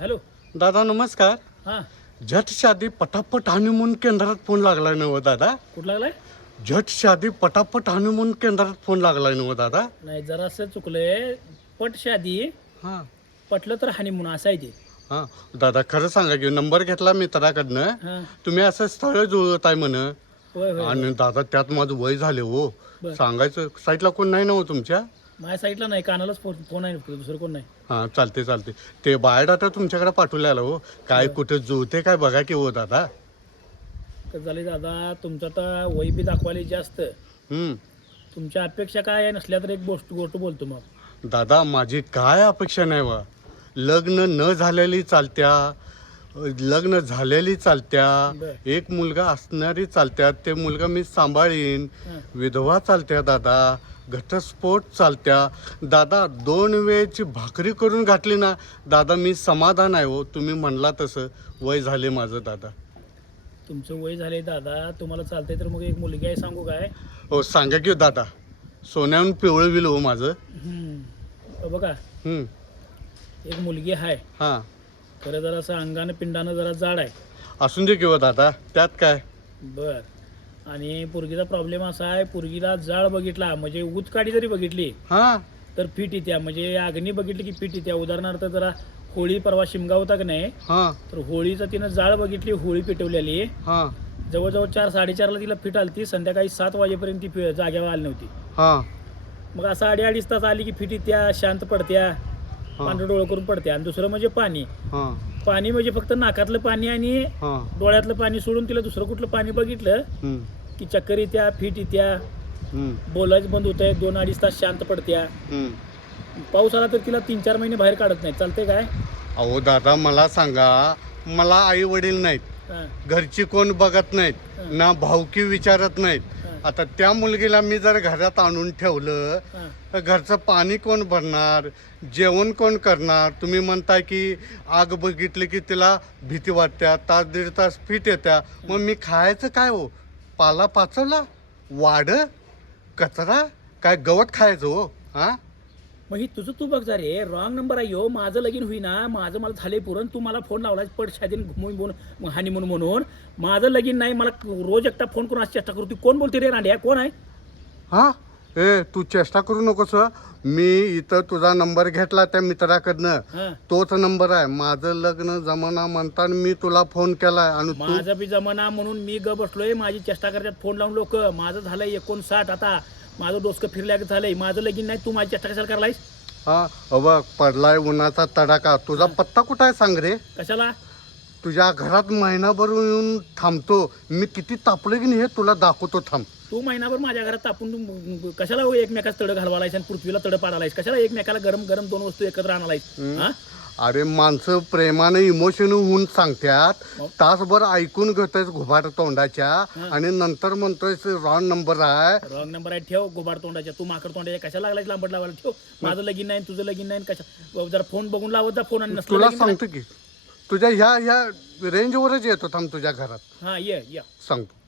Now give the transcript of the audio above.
Hello. दादा नमस्कार. हां. झट शादी पटापट हनीमून केंद्रात फोन लागलाय नव दादा? कुठं लागलाय? झट शादी पटापट हनीमून केंद्रात फोन लागलाय नव दादा? नाही जरासं चुकलंय. पट शादी हां. पटलं तर हानी म्हणून असं आहे ते. हां. दादा खरं सांगा की नंबर घेतला मित्राकडनं. हां. तुम्ही असं स्थळ जुळत आहे म्हण. होय होय आणि दादा त्यात माझं वय झाले हो. सांगायचं साईडला कोण नाही ना हो तुमच्या? माझ्या साईडला नाही कानालाच फोन फोन आहे फक्त, दुसरं कोण नाही. हां चालते चालते ते बायोडाटा तुमच्याकडे पाठवले आलं हो. काय कुठं जुळते काय बघा की हो दादा. तर झाले दादा. तुमचं आता वय बी दाखवायला जास्त. हम्म. तुमच्या अपेक्षा काय आहे? नसल्या तर एक गोष्ट गोष्ट बोलतो मग. दादा माझी काय अपेक्षा नाही वा लग्न न झालेली चालत्या लग्न झालेली चालत्या. एक मुलगा असणारी चालत्या ते मुलगा मी सांभाळीन. विधवा चालत्या दादा घटस्फोट चालत्या. दादा दोन वेळची भाकरी करून घातली ना दादा मी समाधान आहे हो तुम्ही म्हणला तसं. वय झाले माझं दादा. तुमचं वय झाले दादा. तुम्हाला चालतंय तर मग एक मुलगी आहे सांगू काय? हो सांगा की हो दादा. सोन्याहून पिवळं विल हो माझं. बघा. हम्म. एक मुलगी आहे. हां. खरं जरा असं अंगानं पिंडानं जरा जाड आहे. असून दे किंवा दादा त्यात काय? बर. आणि पोरगीचा प्रॉब्लेम असा आहे पोरगीला जाळ बघितला म्हणजे ऊत काडी जरी बघितली हां. तर फिट येत्या. म्हणजे अग्नी बघितली की फिट येत्या. उदाहरणार्थ जरा होळी परवा शिमगा होता की नाही हां. तर होळीचं तिनं जाळ बघितली होळी पेटवलेली. हां. जवळजवळ चार साडेचारला तिला फिट आलती संध्याकाळी सात वाजेपर्यंत ती फि- जाग्यावर आली नव्हती. हां. मग असं अडी अडीच तास आली की फिट येत्या शांत पडत्या. पांढरं डोळं करून पडत्या. आणि दुसरं म्हणजे पाणी. हां. पाणी म्हणजे फक्त नाकातलं पाणी आणि हां. डोळ्यातलं पाणी सोडून तिला दुसरं कुठलं पाणी बघितलं की चक्कर येत्या फिट येत्या. हम्म, बोलायचं बंद होतंय. दोन अडीच तास शांत पडत्या. हम्म. पाऊस आला तर तिला तीन चार महिने बाहेर काढत नाही चालतंय काय? अहो दादा मला सांगा मला आई वडील नाहीत घरची कोण बघत नाहीत. ना भावकी विचारत नाहीत. आता त्या मुलगीला मी जर घरात आणून ठेवलं. तर घरचं पाणी कोण भरणार? जेवण कोण करणार? तुम्ही म्हणताय की आग बघितली की तिला भीती वाटत्या तास दीड तास फिट येत्या. मग मी खायचं काय हो? पाला पाचवला? वाड कचरा? काय गवत खायचं हो? हा? मग ही तुझं तू बघ जा रे. रॉंग नंबर आहे हो. माझं लगीन होईना. माझं मला झाले पुरण. तू मला फोन लावला पड शादीन घुमून बोलून हानी म्हणून. म्हणून माझं लगीन नाही मला रोज एकटा फोन करून अशी चेष्टा करू. ती कोण बोलते रे रांड्या? कोण आहे? हा? ए तू चेष्टा करू नकोस. मी इथं तुझा नंबर घेतला त्या मित्राकडनं. तोच नंबर आहे. माझं लग्न जमाना म्हणताना मी तुला फोन केलाय. आणि तू माझा बी जमाना म्हणून मी ग बसलोय. माझी चेष्टा करतात फोन लावून लोक. माझं झालंय एकोणसाठ आता. माझं डोसकं फिरल्या झालंय. माझं लगीन नाही तू माझी चेष्टा कशाला करायलायस? हा अबघ पडलाय उन्हाचा तडाखा. तुझा पत्ता कुठं आहे सांग रे? कशाला? तुझ्या घरात महिनाभर येऊन थांबतो. मी किती तापलो की नाही हे तुला दाखवतो थांब. तू महिनाभर माझ्या घरात तापून तू कशाला हो एकमेकाच तड घालवालायस आणि पृथ्वीला तड पाडालायस कशाला एकमेकाला गरम गरम दोन वस्तू एकत्र आणालायस हा? अरे माणसं प्रेमाने इमोशन होऊन सांगतात? तासभर ऐकून घेतोय घुबाड तोंडाच्या. आणि नंतर म्हणतोय रॉंग नंबर आहे. रॉंग नंबर आहे ठेव गोबाड तोंडाच्या. तू माकड तोंडाच्या कशाला लागलाय लांबड लावायला? ठेव. माझं लगीन नाही तुझं लगीन नाही कशा जरा फोन बघून लावत जा फोन आणि तुला सांगतो की तुझ्या ह्या ह्या रेंजवरच येतो थांब तुझ्या घरात. हा ये या. सांगतो.